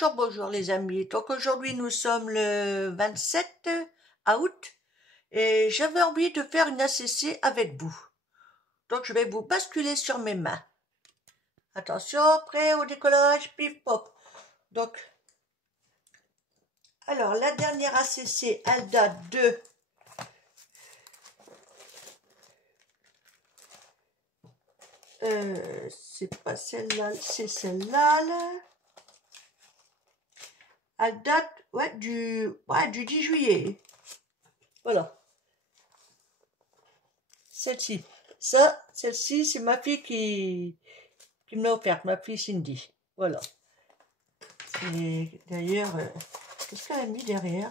Bonjour, bonjour les amis. Donc aujourd'hui nous sommes le 27 août et j'avais envie de faire une ACC avec vous. Donc je vais vous basculer sur mes mains. Attention, prêt au décollage, pif pop. Donc, alors la dernière ACC, elle date de c'est pas celle-là, c'est celle-là là. Elle date du 10 juillet. Voilà. Celle-ci. Celle-ci, c'est ma fille qui me l'a offerte, ma fille Cindy. Voilà. Et d'ailleurs, qu'est-ce qu'elle a mis derrière?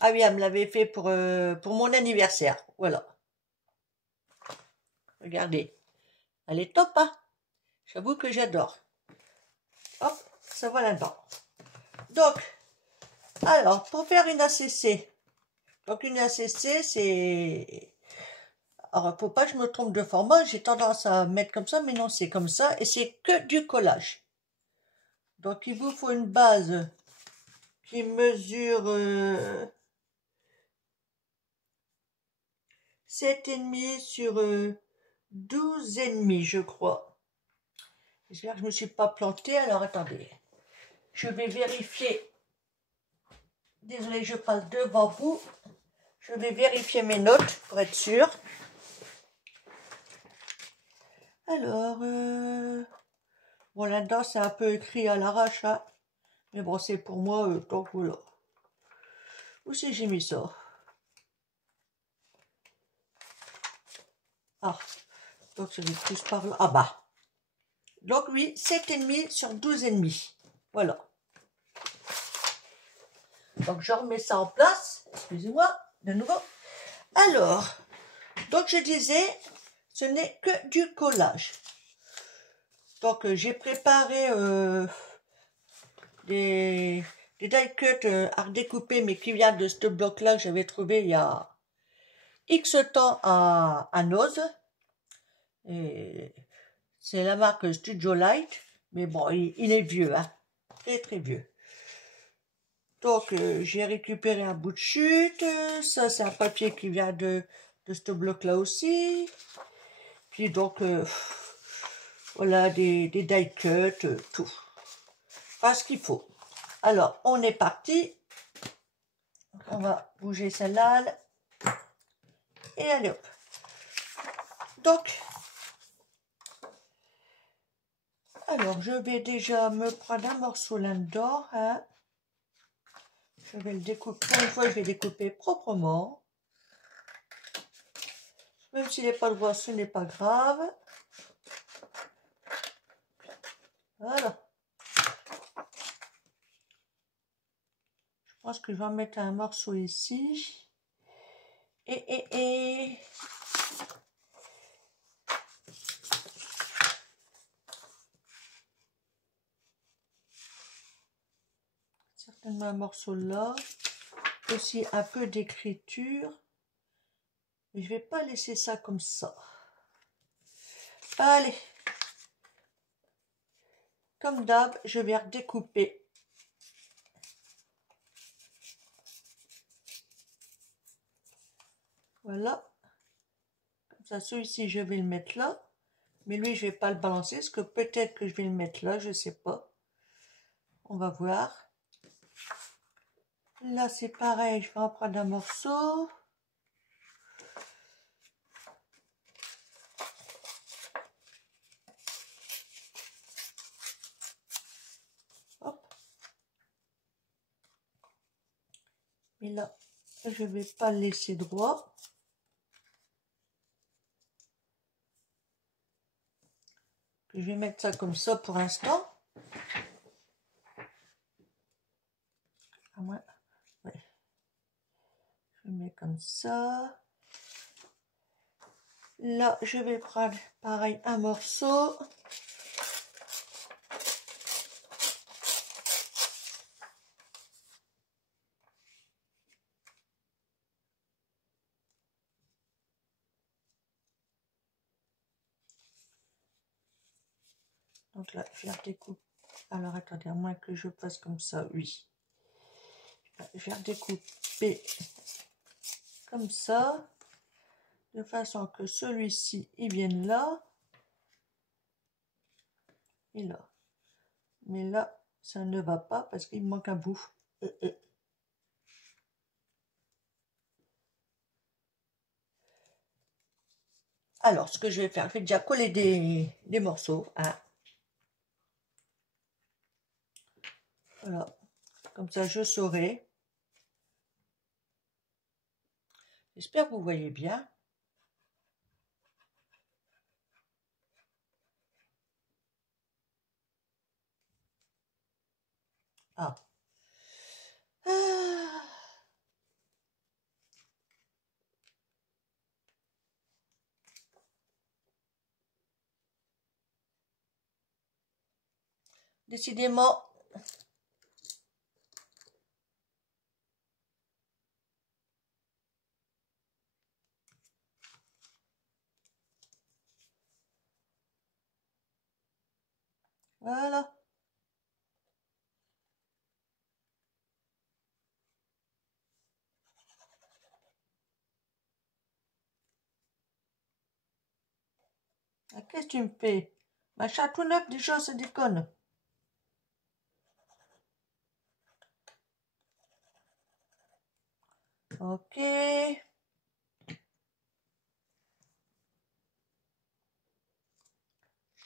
Ah oui, elle me l'avait fait pour mon anniversaire. Voilà. Regardez. Elle est top, hein? J'avoue que j'adore. Hop, ça va là-dedans. Donc, alors, pour faire une ACC. Donc, une ACC, c'est... Alors, faut pas que je me trompe de format. J'ai tendance à mettre comme ça, mais non, c'est comme ça. Et c'est que du collage. Donc, il vous faut une base qui mesure 7,5 sur 12,5, je crois. J'espère que je ne me suis pas plantée. Alors, attendez. Je vais vérifier. Désolée, je passe devant vous. Je vais vérifier mes notes pour être sûre. Alors, bon, là-dedans, c'est un peu écrit à l'arrache, hein. Mais bon, c'est pour moi, donc voilà. Où c'est que j'ai mis ça? Ah, donc je vais plus par là. Ah bah. Donc oui, 7,5 sur 12,5. Voilà. Donc je remets ça en place. Excusez-moi, de nouveau. Alors, donc je disais, ce n'est que du collage. Donc j'ai préparé des die cuts à redécouper, mais qui viennent de ce bloc-là que j'avais trouvé il y a X temps à Noz. Et c'est la marque Studio Light, mais bon, il est vieux, hein, très très vieux. Donc j'ai récupéré un bout de chute, ça c'est un papier qui vient de ce bloc-là aussi. Puis donc, voilà, des die cuts, tout. Pas ce qu'il faut. Alors, on est parti. On va bouger celle-là. Et allez hop. Donc, alors je vais déjà me prendre un morceau là-dedans. Hein. Je vais le découper. Pour une fois, je vais découper proprement. Même s'il n'est pas droit, ce n'est pas grave. Voilà. Je pense que je vais en mettre un morceau ici. Et certainement un morceau là. Aussi un peu d'écriture. Mais je vais pas laisser ça comme ça. Allez. Comme d'hab, je vais redécouper. Voilà. Comme ça, celui-ci, je vais le mettre là. Mais lui, je vais pas le balancer, parce que peut-être que je vais le mettre là, je sais pas. On va voir. Là, c'est pareil, je vais en prendre un morceau. Hop. Mais là, je vais pas le laisser droit. Je vais mettre ça comme ça pour l'instant. Ouais. Je mets comme ça. Là, je vais prendre pareil un morceau. Donc là, je vais redécouper. Alors, attendez, à moins que je fasse comme ça, oui. Je vais redécouper comme ça, de façon que celui-ci, il vienne là, et là. Mais là, ça ne va pas parce qu'il me manque un bout. Alors, ce que je vais faire, je vais déjà coller des morceaux. Hein. Voilà, comme ça je saurai. J'espère que vous voyez bien. Ah. Ah. Décidément, voilà. Ah, qu'est-ce que tu me fais? Machin tout neuf déjà, ça déconne. Ok.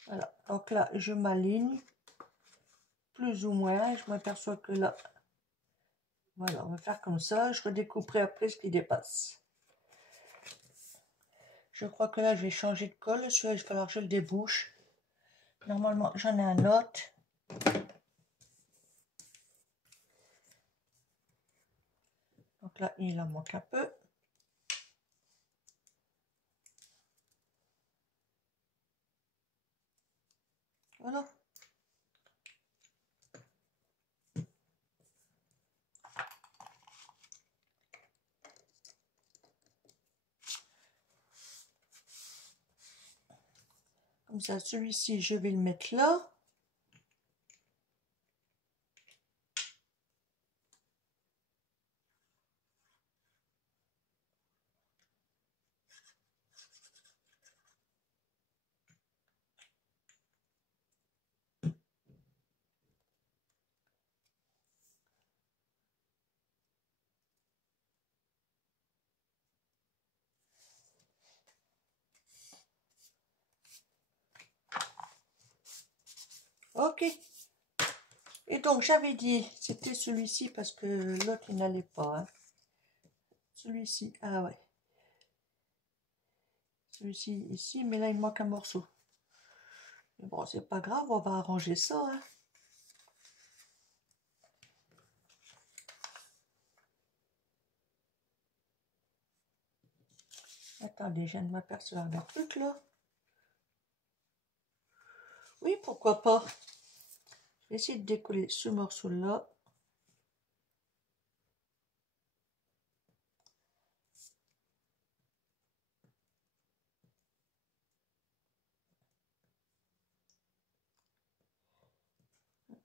Voilà, donc là, je m'aligne. Plus ou moins, je m'aperçois que là, voilà, on va faire comme ça. Je redécouperai après ce qui dépasse. Je crois que là, je vais changer de colle. Celui-là, il va falloir que je le débouche. Normalement, j'en ai un autre. Donc là, il en manque un peu. Voilà. Comme ça, celui-ci, je vais le mettre là. Ok. Et donc, j'avais dit, c'était celui-ci parce que l'autre, il n'allait pas. Hein. Celui-ci, ah ouais. Celui-ci, ici, mais là, il manque un morceau. Mais bon, c'est pas grave, on va arranger ça. Hein. Attendez, je viens de m'apercevoir d'un truc, là. Oui, pourquoi pas. Je vais essayer de décoller ce morceau-là.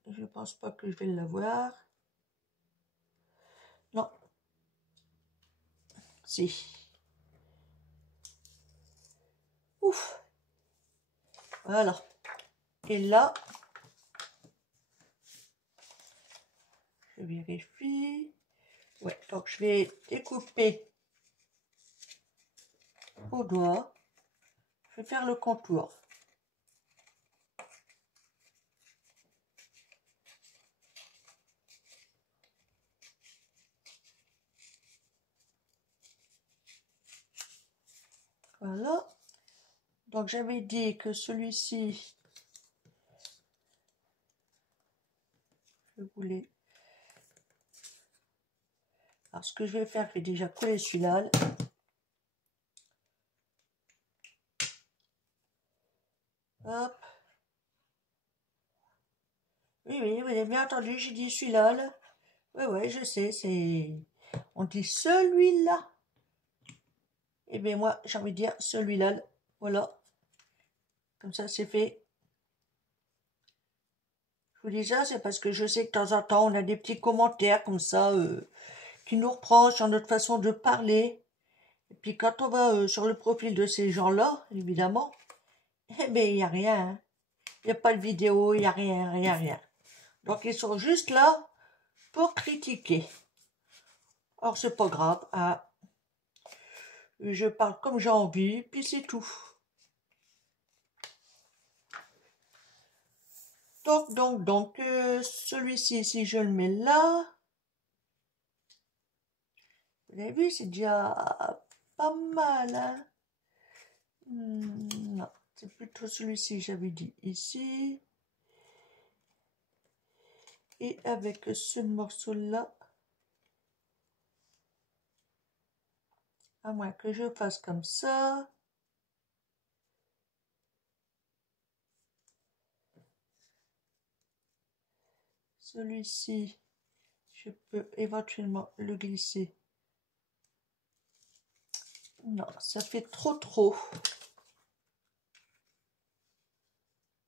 Je pense pas que je vais l'avoir. Non. Si. Ouf. Voilà. Et là, je vérifie. Ouais, donc je vais découper au doigt. Je vais faire le contour. Voilà. Donc j'avais dit que celui-ci, je voulais. Alors ce que je vais faire, je vais déjà coller celui-là. Hop. Oui, oui, vous avez bien entendu, j'ai dit celui-là. Là. Oui, oui, je sais, c'est... On dit celui-là. Eh bien, moi, j'ai envie de dire celui-là. Voilà. Comme ça, c'est fait. vous dis ça, c'est parce que je sais que de temps en temps, on a des petits commentaires comme ça qui nous reprochent sur notre façon de parler. Et puis quand on va sur le profil de ces gens-là, évidemment, eh ben il n'y a rien. Hein. Il n'y a pas de vidéo, il n'y a rien, rien, rien. Donc ils sont juste là pour critiquer. Or c'est pas grave, hein. Je parle comme j'ai envie, puis c'est tout. Donc, celui-ci, si je le mets là, vous avez vu, c'est déjà pas mal, hein. Non, c'est plutôt celui-ci, j'avais dit ici. Et avec ce morceau-là, à moins que je fasse comme ça. Celui-ci, je peux éventuellement le glisser. Non, ça fait trop.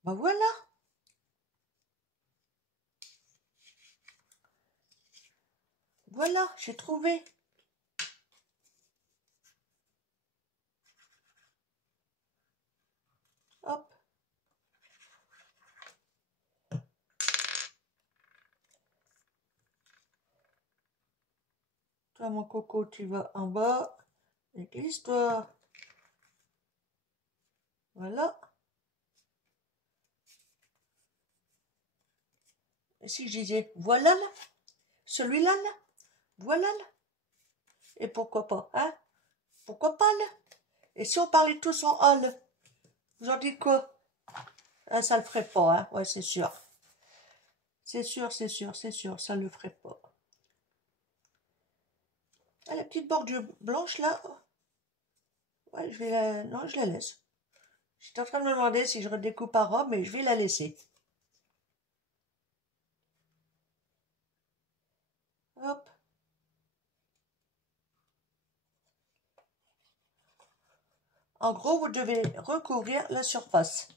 Ben voilà. Voilà, j'ai trouvé. Hop. Toi, mon coco, tu vas en bas. Et glisse-toi. Voilà. Et si je disais, voilà là, celui-là là, voilà là. Et pourquoi pas, hein? Pourquoi pas là? Et si on parlait tous en hall, vous en dites quoi? Ah, ça le ferait pas, hein? Ouais, c'est sûr. C'est sûr, ça le ferait pas. Ah, la petite bordure blanche là, ouais, je vais la... Non, je la laisse. J'étais en train de me demander si je redécoupe à robe, mais je vais la laisser. Hop. En gros, vous devez recouvrir la surface.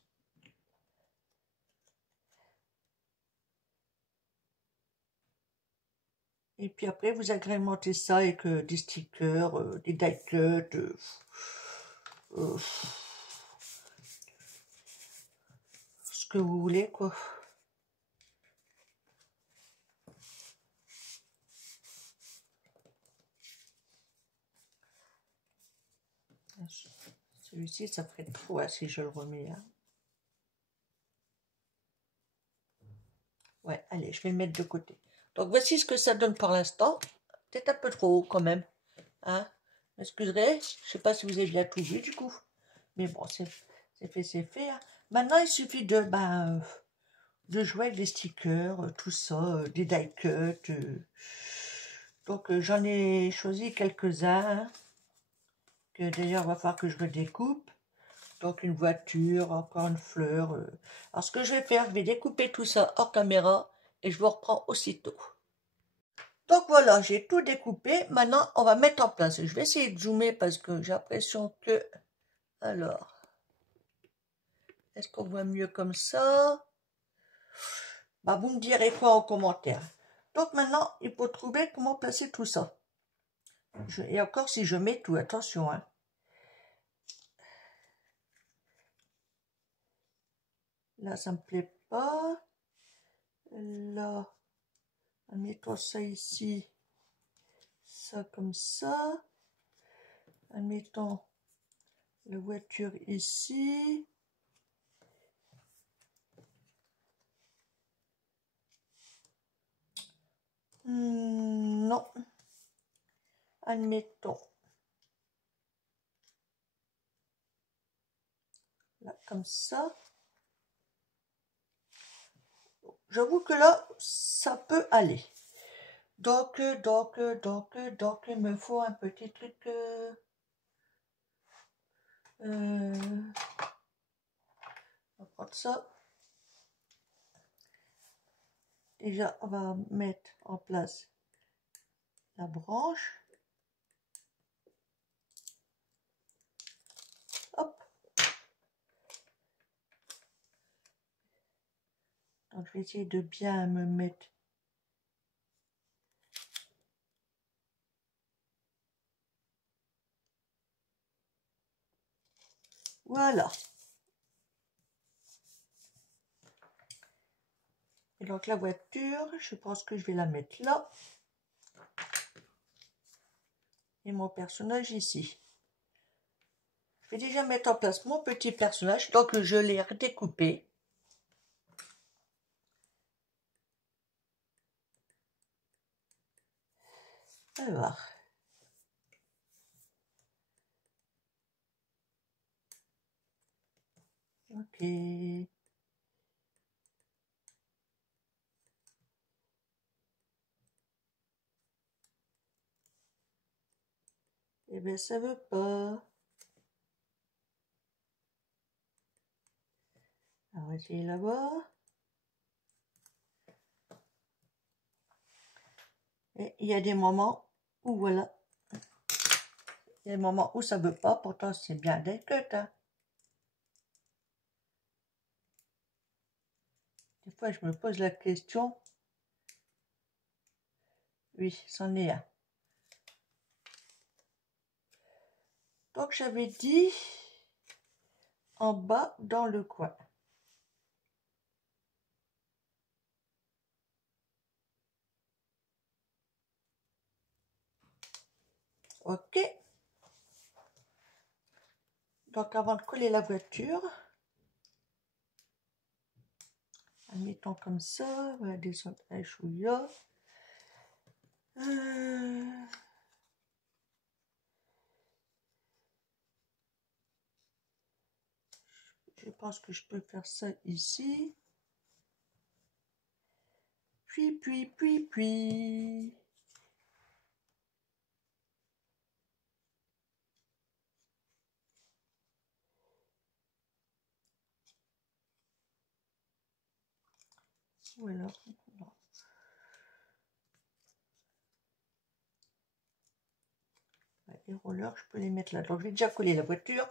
Et puis après, vous agrémentez ça avec des stickers, des die cuts, euh, ce que vous voulez, quoi. Celui-ci, ça ferait trop hein, si je le remets. Hein. Ouais, allez, je vais le mettre de côté. Donc voici ce que ça donne pour l'instant. Peut-être un peu trop haut quand même. Hein. M'excuserez, je sais pas si vous avez bien tout vu du coup. Mais bon, c'est fait. Hein. Maintenant, il suffit de jouer avec les stickers, tout ça, des die cuts. Donc j'en ai choisi quelques-uns. Hein, que d'ailleurs, il va falloir que je redécoupe. Donc une voiture, encore une fleur. Alors ce que je vais faire, je vais découper tout ça hors caméra et je vous reprends aussitôt. Donc voilà, j'ai tout découpé. Maintenant, on va mettre en place. Je vais essayer de zoomer parce que j'ai l'impression que... Alors, est-ce qu'on voit mieux comme ça? Bah, vous me direz quoi en commentaire. Donc maintenant, il faut trouver comment placer tout ça. Et encore si je mets tout, attention. Hein. Là, ça me plaît pas. Là, mettons ça ici. Ça comme ça. Admettons la voiture ici. Non. Admettons. Là, comme ça. J'avoue que là, ça peut aller. Donc, il me faut un petit truc. On va prendre ça. Déjà, on va mettre en place la branche. Hop. Donc, je vais essayer de bien me mettre. Voilà. Et donc, la voiture, je pense que je vais la mettre là. Et mon personnage ici. Je vais déjà mettre en place mon petit personnage. Donc, je l'ai redécoupé. Alors. Ok. Eh bien, ça veut pas. Alors, on va essayer là-bas. Et il y a des moments où, voilà. Il y a des moments où ça veut pas. Pourtant, c'est bien d'être que hein. Des fois, je me pose la question. Oui, c'en est un. Donc, j'avais dit en bas dans le coin. Ok. Donc, avant de coller la voiture, admettons comme ça, on va descendre un chouïa. Je pense que je peux faire ça ici. Puis. Voilà. Non. Les rollers, je peux les mettre là. Donc, je vais déjà coller la voiture.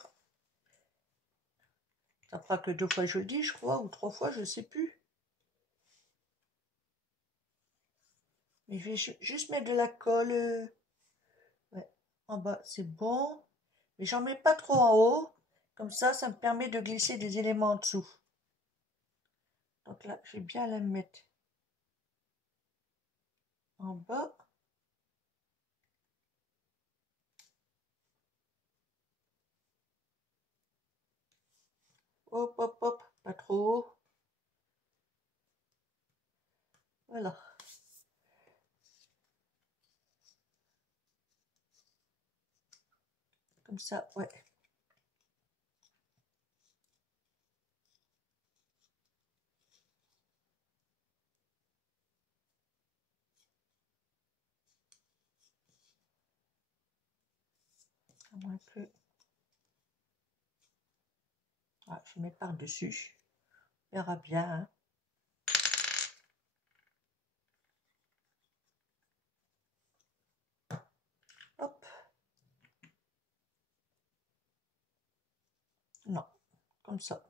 Ça fera que 2 fois je le dis, je crois, ou 3 fois, je ne sais plus. Mais je vais juste mettre de la colle. Ouais. En bas, c'est bon. Mais j'en mets pas trop en haut. Comme ça me permet de glisser des éléments en dessous. Donc là, je vais bien la mettre en bas. Hop, hop, hop, pas trop haut. Voilà. Comme ça, ouais. À moins que... Ah, je vais mettre par-dessus. On verra bien. Hein. Hop. Non, comme ça.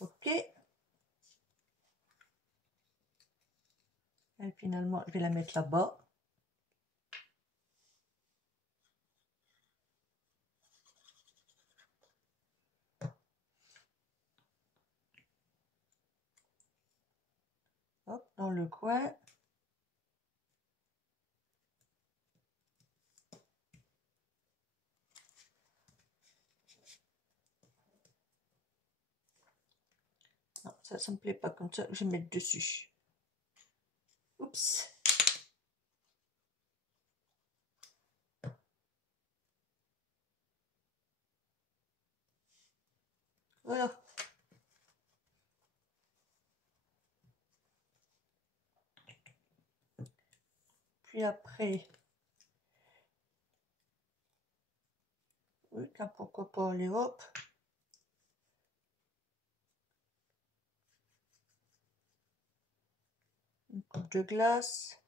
Ok. Et finalement, je vais la mettre là-bas. Hop, dans le coin. Non, ça me plaît pas comme ça. Je vais mettre dessus. Oups. Voilà. Puis après, oui, pourquoi pas aller hop. Une coupe de glace.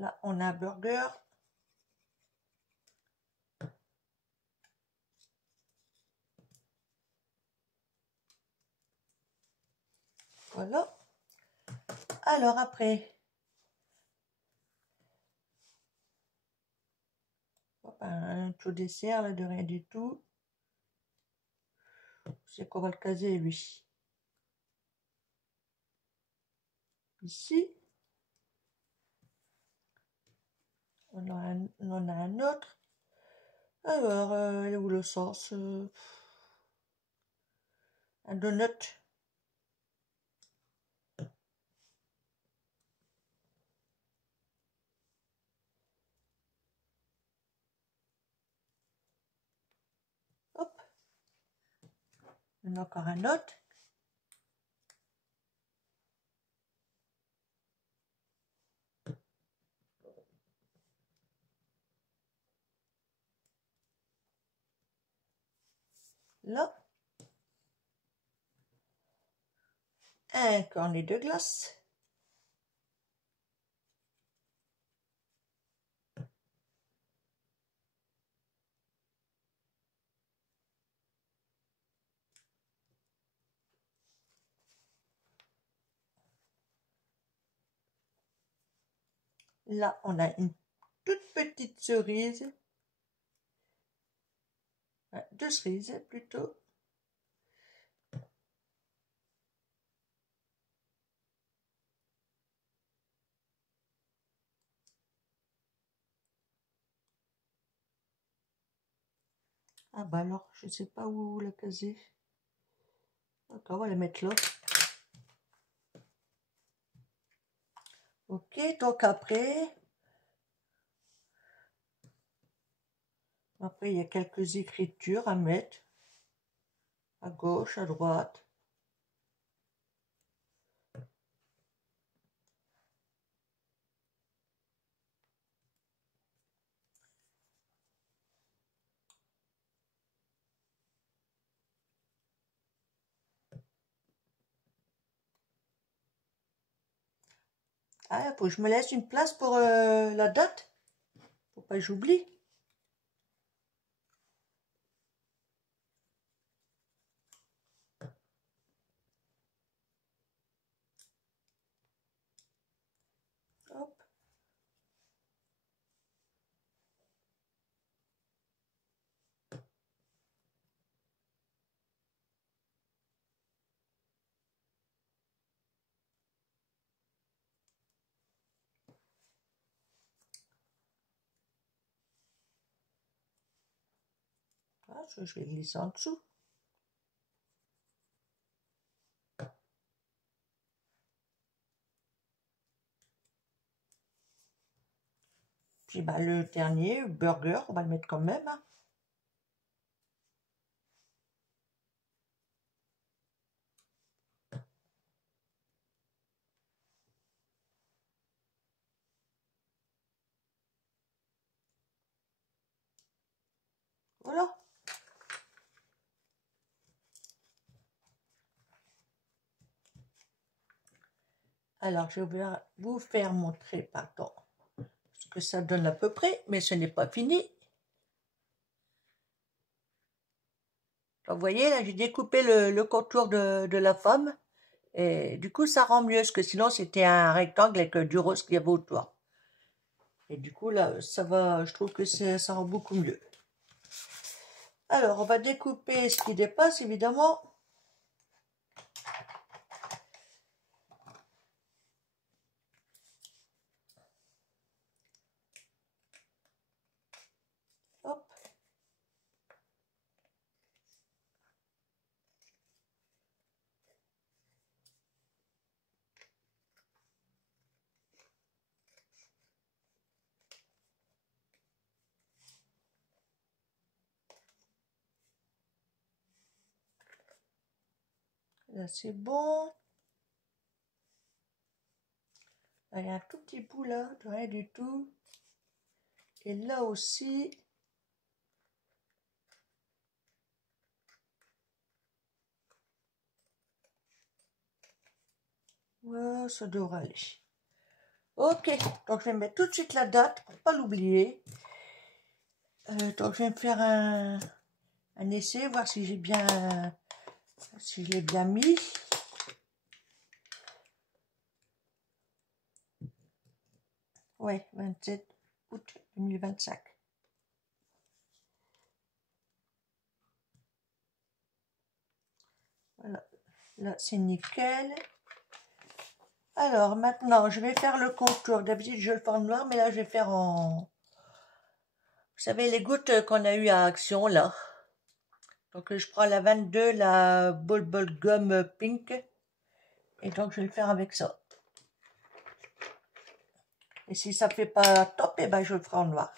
Là, on a un burger. Voilà. Alors après, hop, un tout dessert là de rien du tout. C'est qu'on va le caser lui. Ici, on en a un autre. Alors, il est où le sens? Un donut. Hop, il y en a encore un autre. Là, un cornet de glace. Là, on a une toute petite cerise. Deux cerises plutôt. Ah bah alors, je sais pas où la caser. D'accord, on va la mettre là. Ok, donc après, il y a quelques écritures à mettre. À gauche, à droite. Ah, faut que je me laisse une place pour la date. Faut pas que j'oublie. Hop. Ah, je vais glisser en dessous. Puis bah, le dernier, burger, on va le mettre quand même. Hein. Voilà. Alors, je vais vous faire montrer, pardon, ce que ça donne à peu près, mais ce n'est pas fini. Vous voyez, là, j'ai découpé le contour de la femme, et du coup, ça rend mieux, parce que sinon, c'était un rectangle avec du rose qu'il y avait autour. Et du coup, là, ça va, je trouve que ça rend beaucoup mieux. Alors, on va découper ce qui dépasse, évidemment. Hop. Là, c'est bon. Il y a un tout petit bout là, de rien du tout. Et là aussi. Ouais, ça devrait aller. Ok, donc je vais mettre tout de suite la date pour pas l'oublier. Donc je vais me faire un essai, voir si j'ai bien, si je l'ai bien mis. Ouais, 27 août 2025. Voilà, là c'est nickel. Alors maintenant, je vais faire le contour. D'habitude, je le fais en noir, mais là, je vais faire en... Vous savez, les gouttes qu'on a eues à Action, là. Donc, je prends la 22, la Bol Gum Pink. Et donc, je vais le faire avec ça. Et si ça ne fait pas top, eh ben, je le ferai en noir.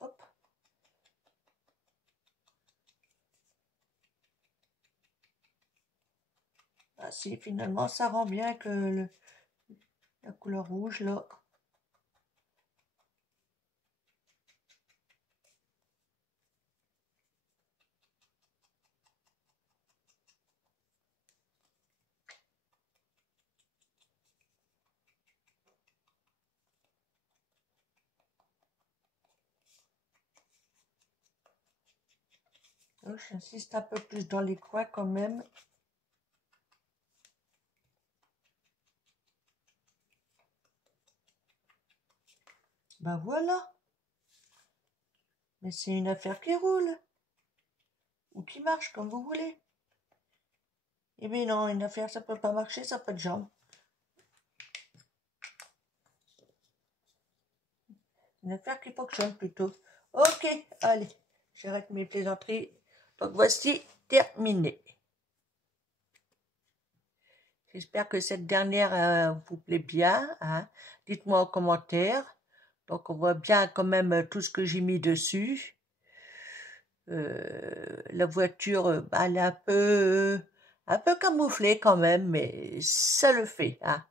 Hop. Ah, si, finalement, ça rend bien que la couleur rouge, là. Donc, j'insiste un peu plus dans les coins quand même. Ben voilà. Mais c'est une affaire qui roule. Ou qui marche, comme vous voulez. Eh bien non, une affaire, ça peut pas marcher, ça n'a pas de jambes. Une affaire qui fonctionne plutôt. Ok, allez, j'arrête mes plaisanteries. Donc voici terminé. J'espère que cette dernière vous plaît bien. Hein. Dites-moi en commentaire. Donc on voit bien quand même tout ce que j'ai mis dessus. La voiture, bah, elle est un peu camouflée quand même, mais ça le fait. Hein.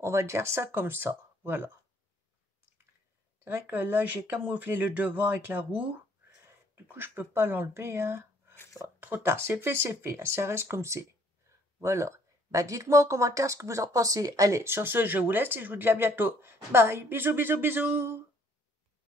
On va dire ça comme ça. Voilà. C'est vrai que là, j'ai camouflé le devant avec la roue. Du coup, je peux pas l'enlever. Hein. Trop tard, c'est fait, ça reste comme c'est. Voilà. Bah, dites-moi en commentaire ce que vous en pensez. Allez, sur ce, je vous laisse et je vous dis à bientôt. Bye, bisous, bisous, bisous.